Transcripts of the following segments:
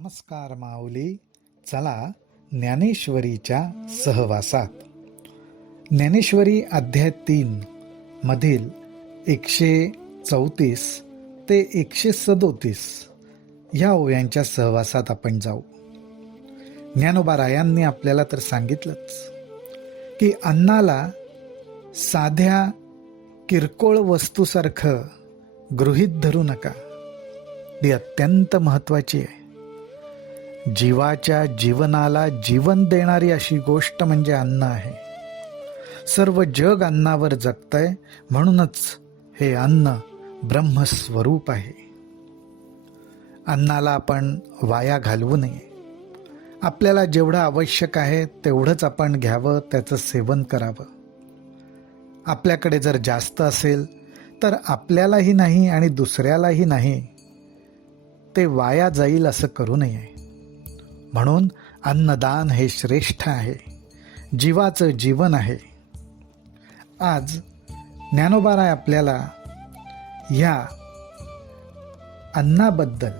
नमस्कार माऊली. चला ज्ञानेश्वरीच्या सहवासात. ज्ञानेश्वरी अध्याय 3 मधील 134 ते 137 या ओव्यांच्या सहवासात आपण जाऊ. ज्ञानोबा रायांनी आपल्याला तर सांगितलंच की अन्नाला साध्या किरकोळ वस्तूसारखं गृहीत धरू नका. ती अत्यंत महत्वाची आहे. जीवाच्या जीवनाला जीवन देणारी अशी गोष्ट म्हणजे अन्न आहे. सर्व जग अन्नावर जगतंय, म्हणूनच हे अन्न ब्रह्मस्वरूप आहे. अन्नाला आपण वाया घालवू नये. आपल्याला जेवढं आवश्यक आहे तेवढंच आपण घ्यावं, त्याचं सेवन करावं. आपल्याकडे जर जास्त असेल तर आपल्यालाही नाही आणि दुसऱ्यालाही नाही, ते वाया जाईल असं करू नये. म्हणून अन्नदान हे श्रेष्ठ आहे, जीवाचं जीवन आहे. आज ज्ञानोबाराय आपल्याला या अन्नाबद्दल,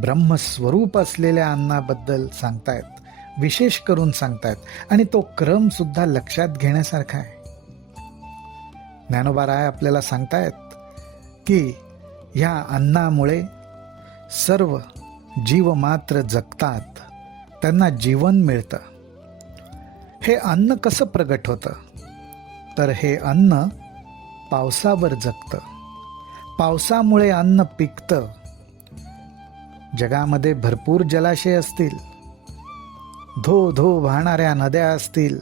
ब्रह्मस्वरूप असलेल्या अन्नाबद्दल सांगतायत, विशेष करून सांगतायत, आणि तो क्रम सुद्धा लक्षात घेण्यासारखा आहे. ज्ञानोबाराय आपल्याला सांगतायत की ह्या अन्नामुळे सर्व जीव मात्र जगतात, त्यांना जीवन मिळतं. हे अन्न कसं प्रगट होतं? तर हे अन्न पावसावर जगतं. पावसामुळे अन्न पिकतं. जगामध्ये भरपूर जलाशय असतील, धो धो वाहणाऱ्या नद्या असतील,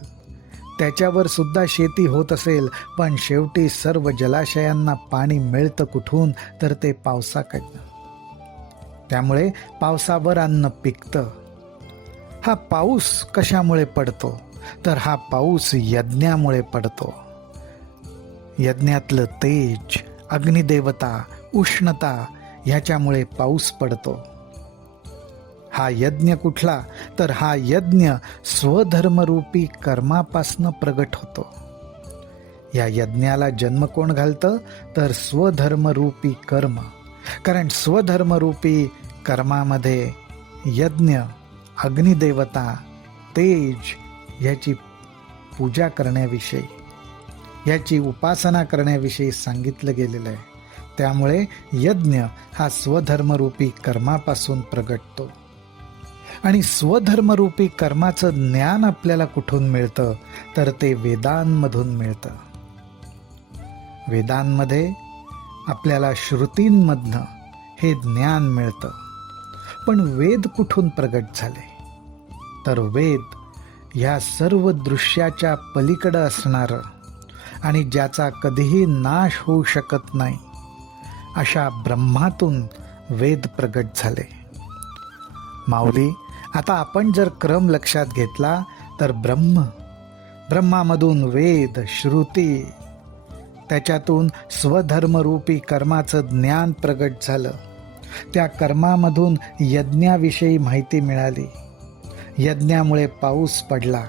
त्याच्यावर सुद्धा शेती होत असेल, पण शेवटी सर्व जलाशयांना पाणी मिळतं कुठून? तर ते पावसाकडनं. त्यामुळे पावसावर अन्न पिकतं. हा पाऊस कशामुळे पडतो? तर हा पाऊस यज्ञामुळे पडतो. यज्ञातलं तेज, अग्निदेवता, उष्णता ह्याच्यामुळे पाऊस पडतो. हा यज्ञ कुठला? तर हा यज्ञ स्वधर्मरूपी कर्मापासनं प्रगट होतो. या यज्ञाला जन्म कोण घालतं? तर स्वधर्मरूपी कर्म. कारण स्वधर्मरूपी कर्मामध्ये यज्ञ, अग्निदेवता, तेज याची पूजा करण्याविषयी, याची उपासना करण्याविषयी सांगितलं गेलेलं आहे. त्यामुळे यज्ञ हा स्वधर्मरूपी कर्मापासून प्रगटतो. आणि स्वधर्मरूपी कर्माचं ज्ञान आपल्याला कुठून मिळतं? तर ते वेदांमधून मिळतं. वेदांमध्ये आपल्याला श्रुतींमधनं हे ज्ञान मिळतं. पण वेद कुठून प्रगट झाले? तर वेद ह्या सर्व दृश्याच्या पलीकडं असणारं आणि ज्याचा कधीही नाश होऊ शकत नाही अशा ब्रह्मातून वेद प्रगट झाले. माऊली, आता आपण जर क्रम लक्षात घेतला तर ब्रह्मामधून वेद, श्रुती, त्याच्यातून स्वधर्मरूपी कर्माचं ज्ञान प्रगट झालं. त्या कर्मामधून यज्ञाविषयी माहिती मिळाली. यज्ञामुळे पाऊस पडला.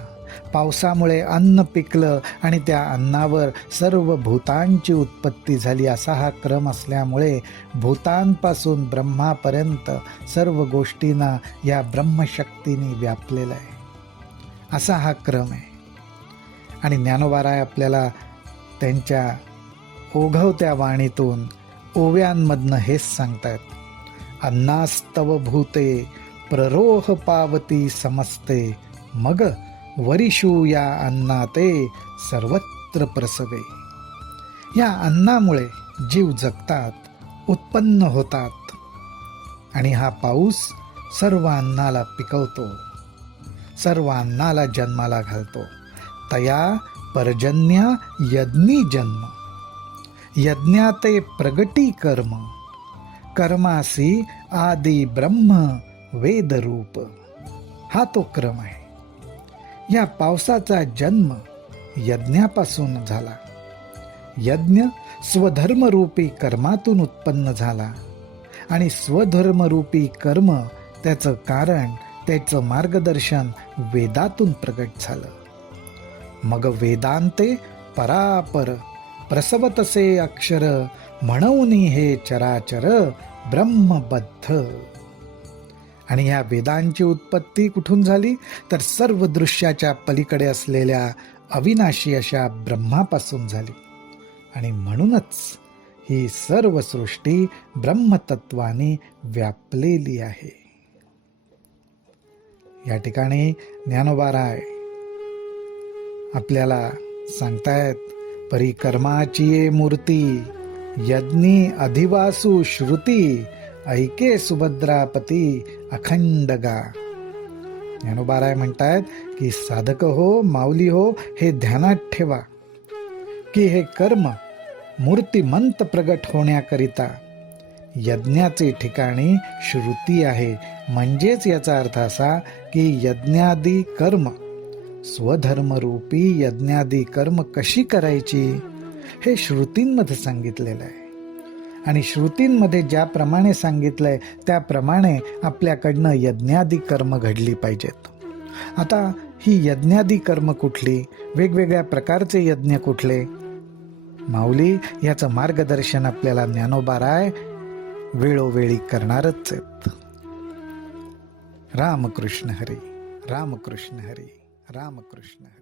पावसामुळे अन्न पिकलं आणि त्या अन्नावर सर्व भूतांची उत्पत्ती झाली. असा हा क्रम असल्यामुळे भूतांपासून ब्रह्मापर्यंत सर्व गोष्टींना या ब्रह्मशक्तीने व्यापलेला आहे. असा हा क्रम आहे. आणि ज्ञानोबाराय आपल्याला त्यांच्या ओघवत्या वाणीतून, ओव्यांमधनं हेच सांगतायत. अन्नास्तव भूते प्ररोह पावती समस्ते, मग वरिषू या अन्नाते सर्वत्र प्रसवे. या अन्नामुळे जीव जगतात, उत्पन्न होतात, आणि हा पाऊस सर्व अन्नाला पिकवतो, सर्व अन्नाला जन्माला घालतो. तया पर्जन्या यज्ञी जन्म, यज्ञाते प्रगटी कर्म, कर्मासी आदि ब्रह्म वेदरूप. हा तो क्रम आहे. या पावसाचा जन्म यज्ञापासून झाला. यज्ञ स्वधर्मरूपी कर्मातून उत्पन्न झाला आणि स्वधर्मरूपी कर्म, त्याचं कारण, त्याचं मार्गदर्शन वेदातून प्रगट झालं. मग वेदांते परापर प्रसवतसे अक्षर, म्हणून हे चराचर ब्रह्मबद्ध. आणि ह्या वेदांची उत्पत्ती कुठून झाली? तर सर्व दृश्याच्या पलीकडे असलेल्या अविनाशी अशा ब्रह्मापासून झाली. आणि म्हणूनच ही सर्व सृष्टी ब्रह्मतत्वाने व्यापलेली आहे. या ठिकाणी ज्ञानोबाराय आपल्याला सांगतायत, परिकर्माची ये मूर्ती यज्ञी अधिवासू श्रुती, ऐके सुभद्रापती अखंड गा. ज्ञानोबाराय म्हणतायत की साधक हो, माऊली हो, हे ध्यानात ठेवा की हे कर्म मूर्तिमंत प्रगट होण्याकरिता यज्ञाचे ठिकाणी श्रुती आहे. म्हणजेच याचा अर्थ असा की यज्ञादी कर्म, स्वधर्मरूपी यज्ञादी कर्म कशी करायची हे श्रुतींमध्ये सांगितलेलं आहे. आणि श्रुतींमध्ये ज्याप्रमाणे सांगितलंय त्याप्रमाणे आपल्याकडनं यज्ञादी कर्म घडली पाहिजेत. आता ही यज्ञादी कर्म कुठली, वेगवेगळ्या प्रकारचे यज्ञ कुठले, माऊली याचं मार्गदर्शन आपल्याला ज्ञानोबाराय वेळोवेळी करणारच आहेत. रामकृष्ण हरी, रामकृष्ण हरी, रामकृष्ण हरी.